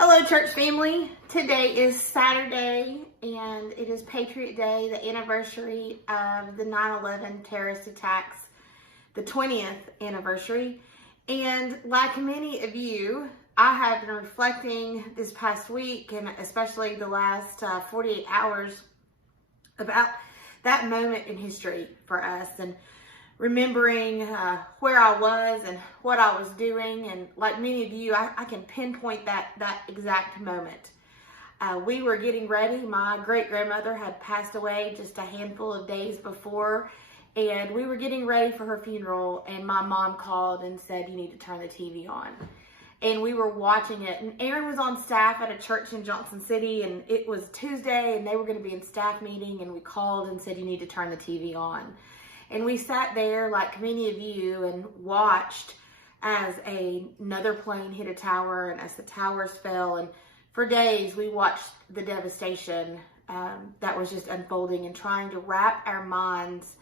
Hello, church family. Today is Saturday, and it is Patriot Day, the anniversary of the 9/11 terrorist attacks, the 20th anniversary. And like many of you, I have been reflecting this past week, and especially the last 48 hours, about that moment in history for us, and remembering where I was and what I was doing. And like many of you, I can pinpoint that exact moment. We were getting ready. My great-grandmother had passed away just a handful of days before, and we were getting ready for her funeral, and my mom called and said, "You need to turn the TV on." And we were watching it, and Aaron was on staff at a church in Johnson City, and it was Tuesday, and they were going to be in staff meeting, and we called and said, "You need to turn the TV on." And we sat there, like many of you, and watched as another plane hit a tower and as the towers fell. And for days, we watched the devastation that was just unfolding, and trying to wrap our minds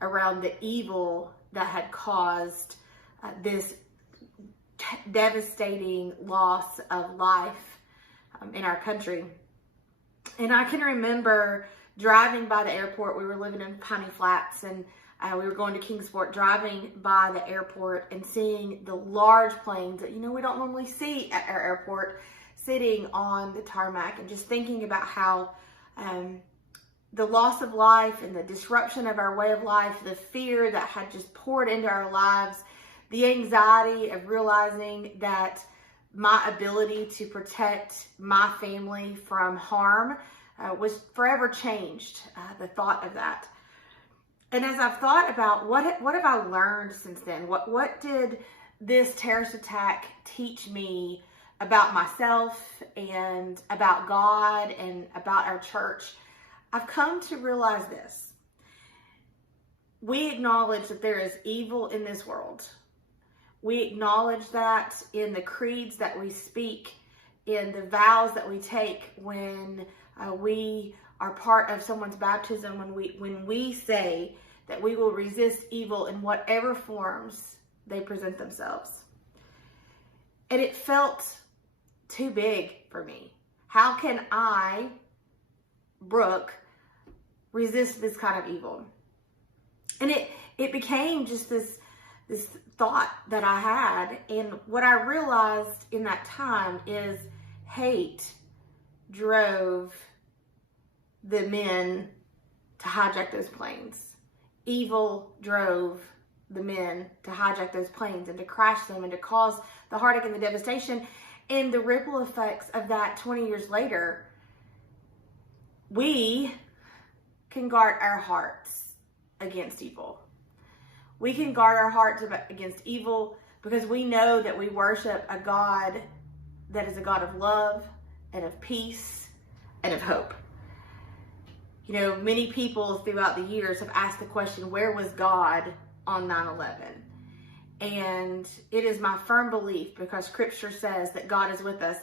around the evil that had caused this devastating loss of life in our country. And I can remember driving by the airport. We were living in Piney Flats, and we were going to Kingsport, driving by the airport and seeing the large planes that, we don't normally see at our airport sitting on the tarmac, and just thinking about how the loss of life and the disruption of our way of life, the fear that had just poured into our lives, the anxiety of realizing that my ability to protect my family from harm was forever changed, the thought of that. And as I've thought about what have I learned since then? What did this terrorist attack teach me about myself and about God and about our church? I've come to realize this. We acknowledge that there is evil in this world. We acknowledge that in the creeds that we speak, in the vows that we take when we are part of someone's baptism, when we say that we will resist evil in whatever forms they present themselves. And it felt too big for me. How can I, Brooke, resist this kind of evil? And it became just this thought that I had. And what I realized in that time is hate drove the men to hijack those planes. Evil drove the men to hijack those planes and to crash them and to cause the heartache and the devastation. And the ripple effects of that 20 years later, we can guard our hearts against evil. We can guard our hearts against evil because we know that we worship a God that is a God of love and of peace and of hope. Many people throughout the years have asked the question, where was God on 9/11? And it is my firm belief, because Scripture says that God is with us,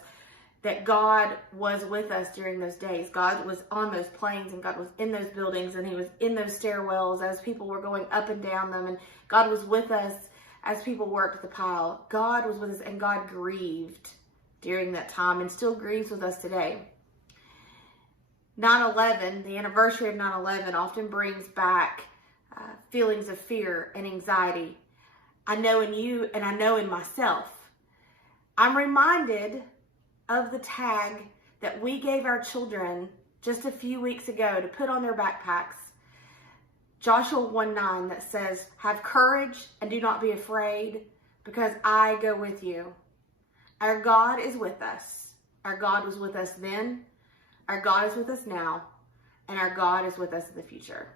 that God was with us during those days. God was on those planes, and God was in those buildings, and He was in those stairwells as people were going up and down them. And God was with us as people worked the pile. God was with us, and God grieved during that time and still grieves with us today. 9/11, the anniversary of 9/11, often brings back feelings of fear and anxiety. I know in you, and I know in myself. I'm reminded of the tag that we gave our children just a few weeks ago to put on their backpacks. Joshua 1:9, that says, "Have courage and do not be afraid, because I go with you." Our God is with us. Our God was with us then. Our God is with us now, and our God is with us in the future.